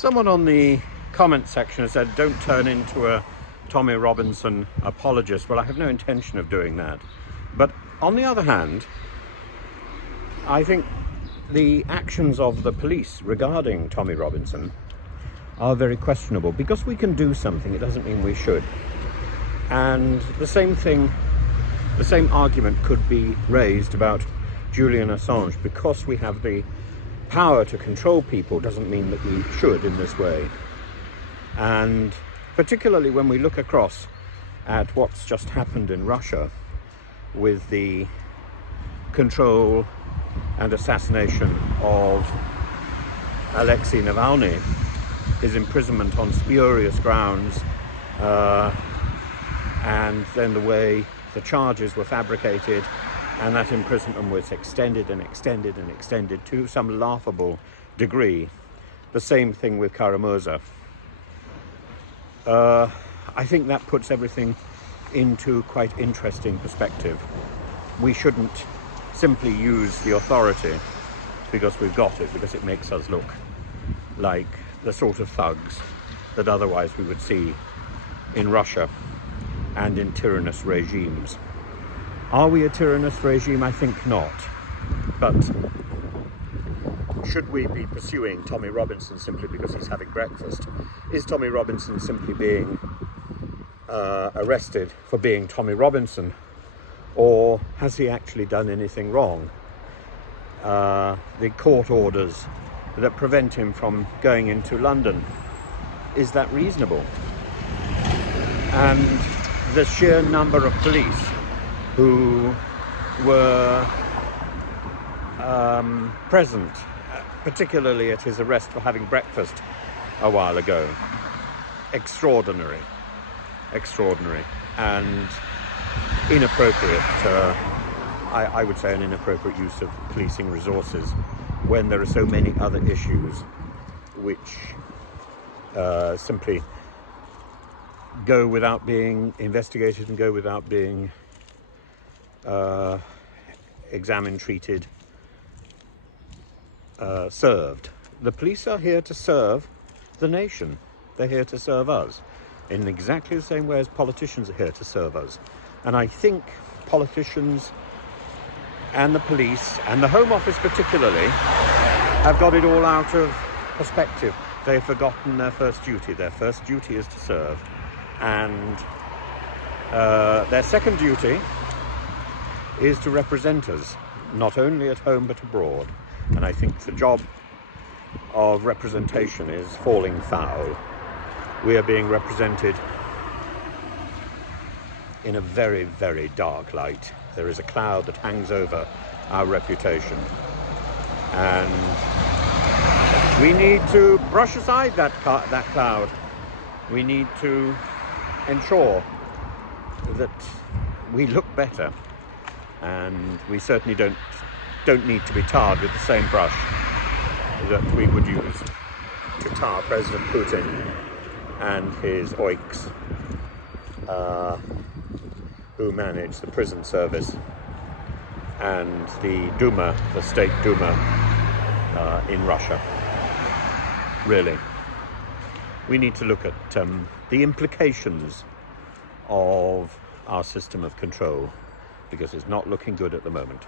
Someone on the comment section has said, don't turn into a Tommy Robinson apologist. Well, I have no intention of doing that. But on the other hand, I think the actions of the police regarding Tommy Robinson are very questionable. Because we can do something, it doesn't mean we should. And the same argument could be raised about Julian Assange. Because we have the power to control people doesn't mean that we should in this way. And particularly when we look across at what's just happened in Russia with the control and assassination of Alexey Navalny, his imprisonment on spurious grounds, and then the way the charges were fabricated, and that imprisonment was extended and extended and extended to some laughable degree. The same thing with Karamurza. I think that puts everything into quite interesting perspective. We shouldn't simply use the authority because we've got it, because it makes us look like the sort of thugs that otherwise we would see in Russia and in tyrannous regimes. Are we a tyrannous regime? I think not. But should we be pursuing Tommy Robinson simply because he's having breakfast? Is Tommy Robinson simply being arrested for being Tommy Robinson? Or has he actually done anything wrong? The court orders that prevent him from going into London, is that reasonable? And the sheer number of police who were present, particularly at his arrest for having breakfast a while ago. Extraordinary, and inappropriate, I would say an inappropriate use of policing resources when there are so many other issues which simply go without being investigated and go without being examined, treated, served. The police are here to serve the nation. They're here to serve us in exactly the same way as politicians are here to serve us. And I think politicians and the police and the Home Office particularly have got it all out of perspective. They've forgotten their first duty. Their first duty is to serve. And their second duty is to represent us, not only at home but abroad. And I think the job of representation is falling foul. We are being represented in a very, very dark light. There is a cloud that hangs over our reputation. And we need to brush aside that cloud. We need to ensure that we look better. And we certainly don't need to be tarred with the same brush that we would use to tar President Putin and his oiks who manage the prison service and the Duma, the state Duma in Russia. Really, we need to look at the implications of our system of control, because it's not looking good at the moment.